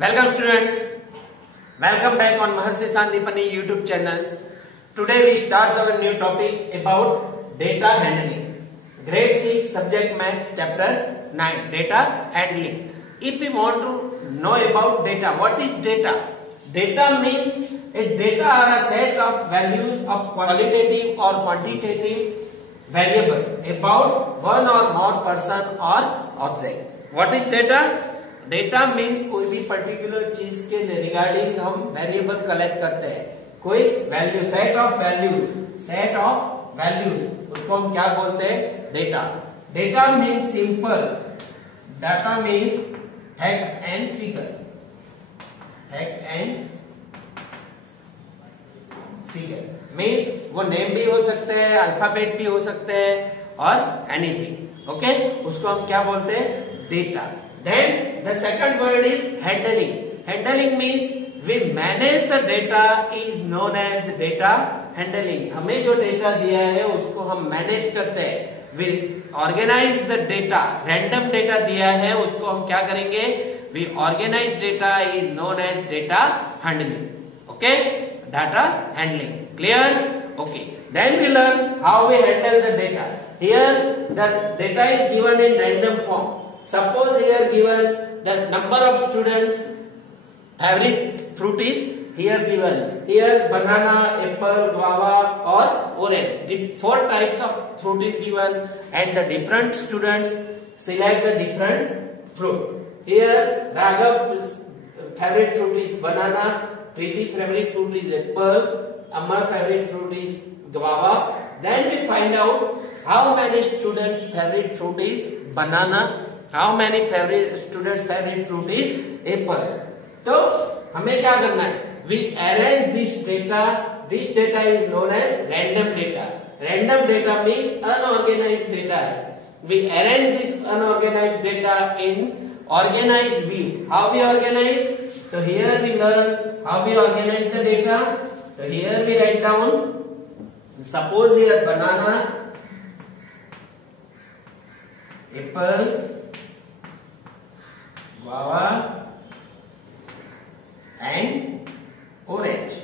Welcome students, welcome back on Maharshi Sandipani YouTube channel. Today we start our new topic about data handling. Grade 6 subject math chapter 9 data handling. If we want to know about data, what is data? Data means a data are a set of values of qualitative or quantitative variable about one or more person or object. What is data? Data means कोई भी particular चीज के regarding हम variable collect करते हैं, कोई value, set of values, उसको हम क्या बोलते हैं? Data. Data means simple, data means fact and figure, means वो नेम भी हो सकते हैं, अल्फाबेट भी हो सकते हैं और एनीथिंग. ओके, उसको हम क्या बोलते हैं? Data. Then the second word is handling. Handling means we manage the data is known as data handling. हमें जो डेटा दिया है उसको हम मैनेज करते हैं. We organize the data. Random data दिया है उसको हम क्या करेंगे? We organize data is known as data handling. Okay? Data handling. Clear? Okay. Then we learn how we handle the data. Here the data is given in random form. Suppose here given the number of students favorite fruit is here given. Here banana, apple, guava or orange. The 4 types of fruit is given and the different students select the different fruit. Here Raghav's favorite fruit is banana, Preeti favorite fruit is apple, Amar favorite fruit is guava. Then we find out how many students favorite fruit is banana, how many students favorite fruit is apple. तो हमें क्या करना है? We arrange this data. This data is known as random data. Random data means unorganized data है. We arrange this unorganized data in organized view. How we organize? So here we learn how we organize the data. So here we write down. Suppose here banana, apple, guava and orange.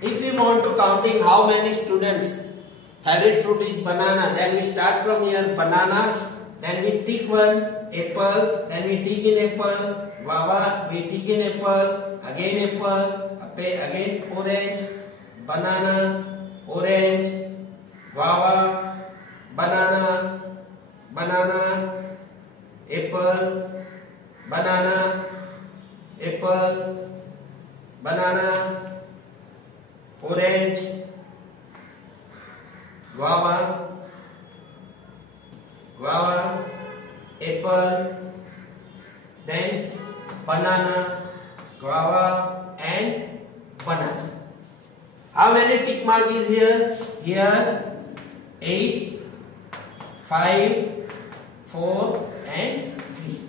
If we want to counting how many students favorite fruit is banana, then we start from here banana, then we tick one, apple, then we tick in apple, guava, we tick in apple, again apple, again orange, banana, orange, guava, banana, apple, banana, apple, banana, orange, guava, apple, then banana, guava and banana. How many tick mark is here? Here 8, 5, 4 and 3.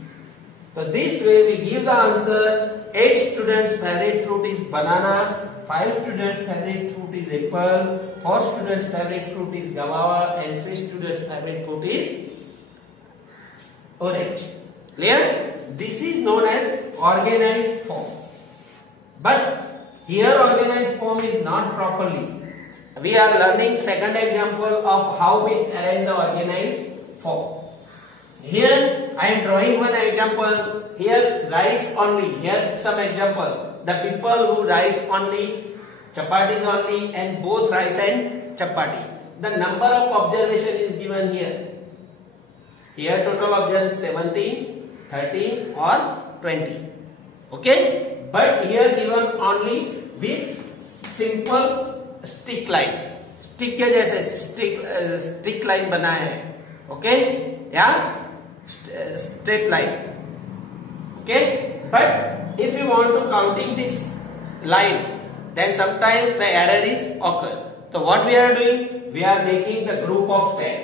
So this way we give the answer. 8 students favorite fruit is banana, 5 students favorite fruit is apple, 4 students favorite fruit is guava and 3 students favorite fruit is orange. Clear? This is known as organized form. But here organized form is not properly. We are learning second example of how we arrange the organized form. Here I am drawing one example. Here rice only. Here some example. The people who rice only, chapatis only, and both rice and chapati. The number of observation is given here. Here total observation 17, 13 or 20. Okay. But here given only with simple stick line, stick के जैसे stick line बना है. Okay, या straight line. Okay, but if you want to counting this line, then sometimes the error is occur. So what we are doing? We are making the group of 10.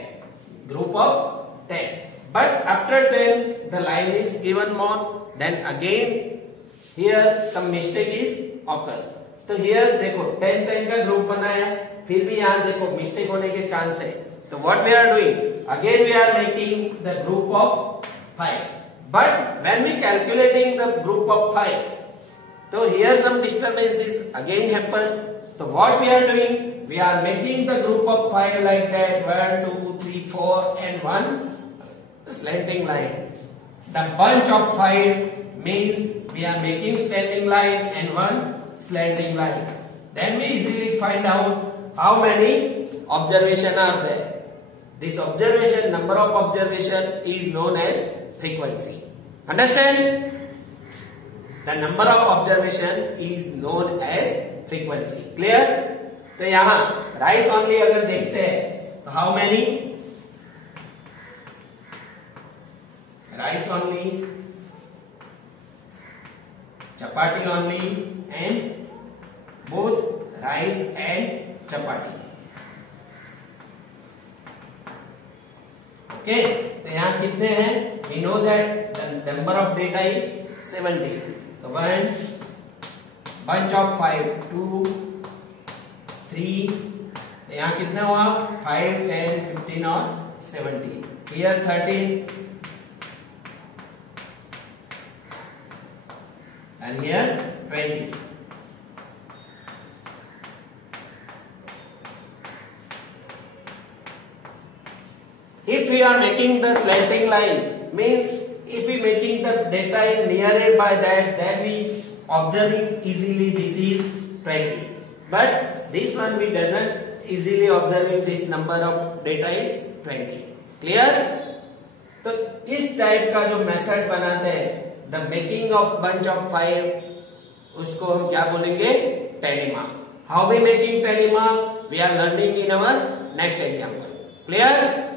But after 10, the line is given more. Then again here some mistake is occur. तो here देखो 10 का group बनाया, फिर भी यहाँ देखो mistake होने के चांस है. तो what we are doing? Again we are making the group of 5. But when we calculating the group of 5, so here some disturbances again happen. So what we are doing? We are making the group of 5 like that, 1, 2, 3, 4 and 1 slanting line. The bunch of 5 means we are making standing line and 1 slanting line. Then we easily find out how many observation are there. This observation, number of observation is known as frequency. Understand? The number of observation is known as frequency. Clear? तो यहाँ rice only अगर देखते हैं तो how many? Rice only, chapati only, and both rice and chapati. Okay, तो यहाँ कितने हैं? We know that the number of data is 70. So one bunch of 5, 2, 3. तो यहाँ कितने हुआ? 5, 10, 15 और 17. Here 13 and here 20. If we are making the slanting line, means if we making the data in nearer by that, then we observing easily this is 20. But this one we doesn't easily observing this number of data is 20. Clear? तो इस type का जो method बनाते हैं, the making of bunch of 5, उसको हम क्या बोलेंगे? tally mark. How we making tally mark? We are learning in our next example. Clear?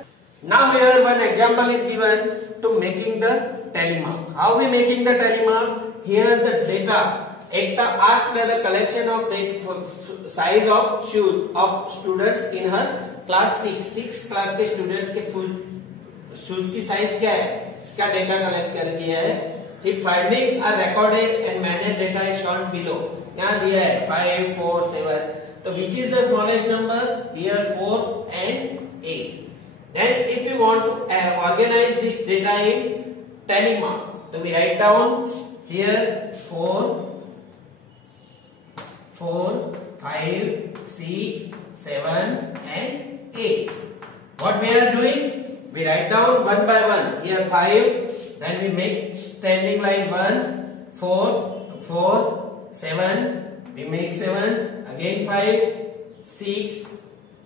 Now here one example is given to making the tally mark. How we making the tally mark? Here the data. Ekta asked the collection of data, size of shoes of students in her class 6. 6 class के students के shoes की size क्या है? इसका data collect कर दिया है. If finding a recorded and managed data is shown below. यहाँ दिया है 5, 4, 7. तो which is the smallest number? Here 4 and 8. Then if you want to organize this data in tally mark, so we write down here 4, 5, 6, 7 and 8. What we are doing? We write down one by one. Here 5, then we make standing line 1, 4, 7, we make 7, again 5, 6,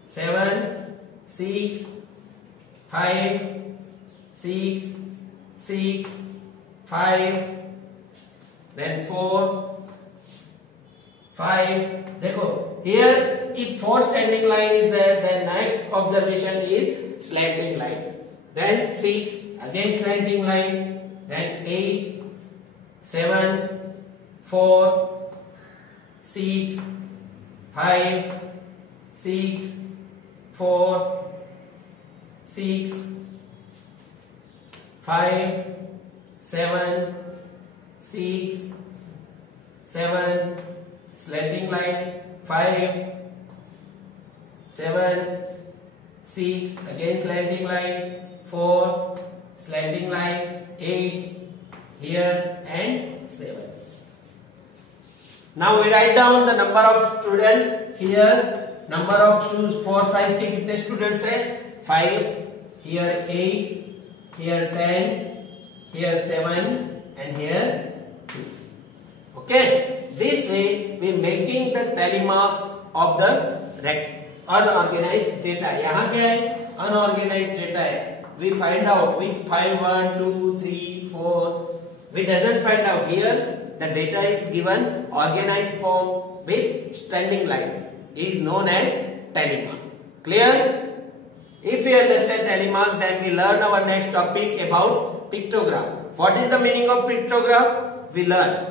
7, 6, 5, 6, 6, 5, then 4, 5. देखो here if 4 standing line is there, then next observation is slanting line. Then 6, again slanting line. Then 8, 7, 4, 6, 5, 6, 4, 6, 5, 7, 6, 7, slanting line 5, 7, 6, again slanting line 4, slanting line 8, here and 7. Now we write down the number of students here, number of shoes 4 size के कितने students है? 5, here 8, here 10, here 7 and here 2. Okay, this way we making the tally marks of the unorganized data. यहाँ क्या है? Unorganized data है. We find out, we find 1, 2, 3, 4. We doesn't find out here. The data is given organized form with standing line is known as tally mark. Clear? If we understand tally mark, then we learn our next topic about pictogram. What is the meaning of pictogram? We learn.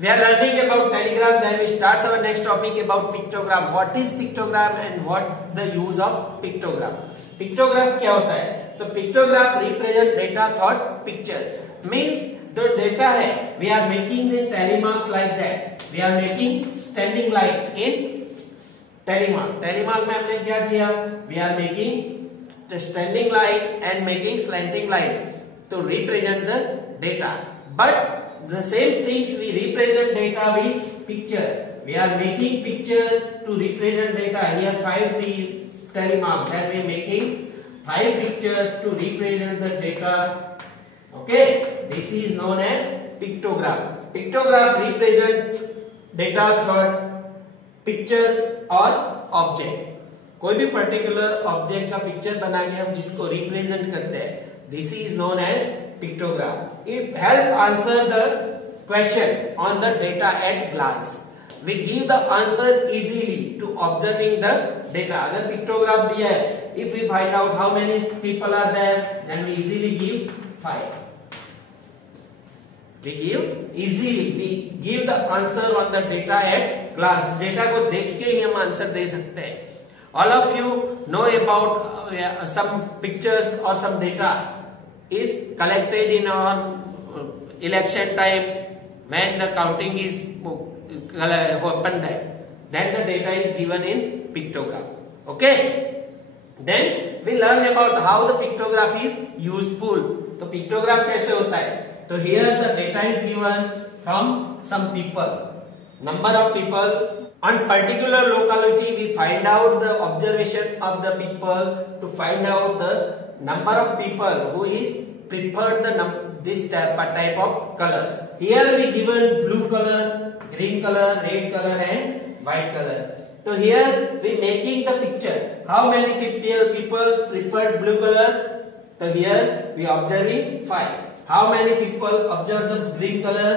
We are learning about telegram, then we start our next topic about pictogram. What is pictogram and what the use of pictogram? Pictogram क्या होता है? तो pictogram represent data thought picture. Means the data है, we are making the tally marks like that. We are making standing line in tally mark. Tally mark में हमने क्या किया? We are making the standing line and making slanting line. to represent the data. But the same things we represent data with picture. We are making pictures to represent data. Here 5 telemarks that we are making 5 pictures to represent the data. Okay, this is known as pictograph. Pictograph represent data through pictures or object. कोई भी particular object का picture बना के हम जिसको represent करते हैं, this is known as pictograph. It help answer the question on the data at glance. We give the answer easily to observing the data. अगर पिक्टोग्राफ दिया है, if we find out how many people are there, then we easily give 5. We give the answer on the data at glance. Data को देख के ही हम answer दे सकते हैं. All of you know about some pictures or some data is collected in our election time when the counting is happened. Then the data is given in pictograph. Okay. Then we learn about how the pictograph is useful. तो pictograph कैसे होता है? So here the data is given from some people, number of people. On particular locality we find out the observation of the people to find out the number of people who is preferred this type of color. Here we given blue color, green color, red color and white color. So here we making the picture. How many people preferred blue color? So here we observing 5. How many people observe the green color?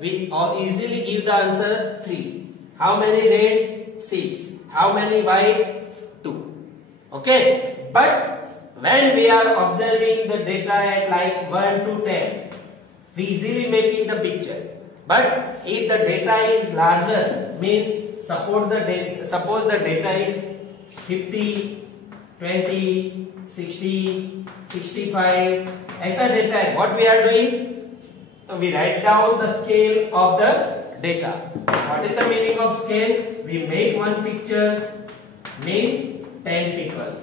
We easily give the answer 3. How many red? 6. How many white? 2. Okay. But when we are observing the data at like 1 to 10, we easily making the picture. But if the data is larger, means suppose the data is 50, 20, 60, 65. ऐसा data है. What we are doing? We write down the scale of the data. What is the meaning of scale? We make one pictures means 10 people.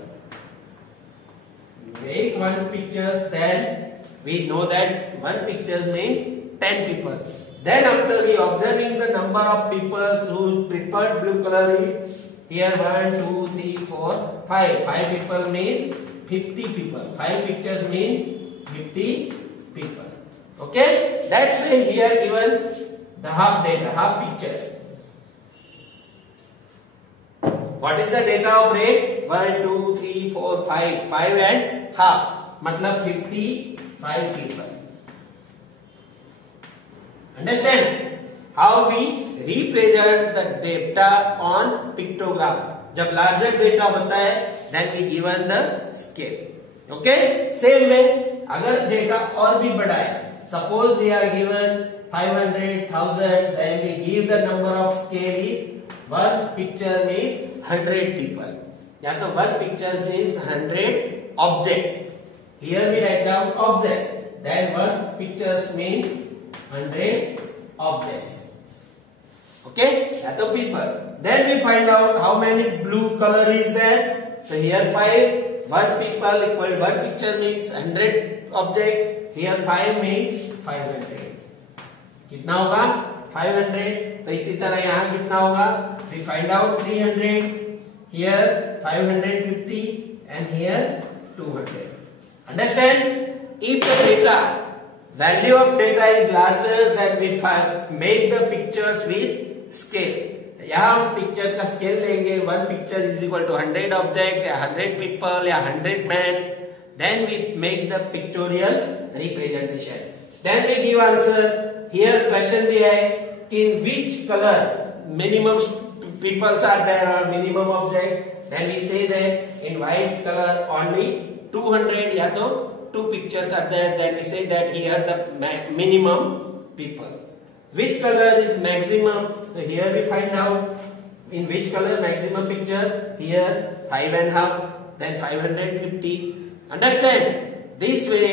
Make one pictures, then we know that one picture means 10 people. Then after we observing the number of people who preferred blue color is here 1, 2, 3, 4, 5. 5 people means 50 people. 5 pictures mean 50 people. Okay, that's why here given the half data, half pictures. What is the data of red? 1, 2, 3, 4, 5. 5 and half. मतलब 55 people. Understand? How we represent the data on pictograph. जब larger data होता है, then we given the scale. Okay? Same way, अगर data और भी बड़ा है, suppose we are given 500, 1000, then we give the number of scale is one picture means 100 people. या तो one picture means 100 object. Here we write down object. Then one pictures means 100 objects. Okay? या तो people. Then we find out how many blue color is there. So here 5. One people equal one picture means 100 object. Here 5 means 500. कितना होगा? 500. तो इसी तरह यहाँ कितना होगा? We find out 300. Here 550 and here 200. Understand? If the data value of data is larger, then we make the pictures with scale. यहाँ हम पिक्चर्स का स्केल लेंगे. 1 picture is equal to 100 object या 100 पीपल या 100 man. Then we make the pictorial representation. Then we give answer. Here question दिया है कि in which colour minimum peoples are there और minimum object. Then we say that in white colour only 200 या तो 2 pictures are there. Then we say that here the minimum people. Which color is maximum? So here we find out in which color maximum picture. Here 5.5, then 550. Understand? This way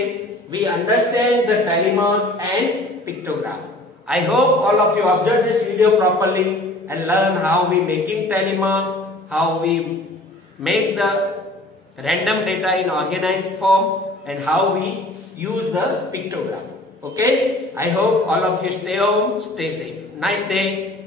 we understand the telemark and pictograph. I hope all of you observed this video properly and learn how we making telemarks, how we make the random data in organized form, and how we use the pictogram. Okay, I hope all of you stay home, stay safe. Nice day.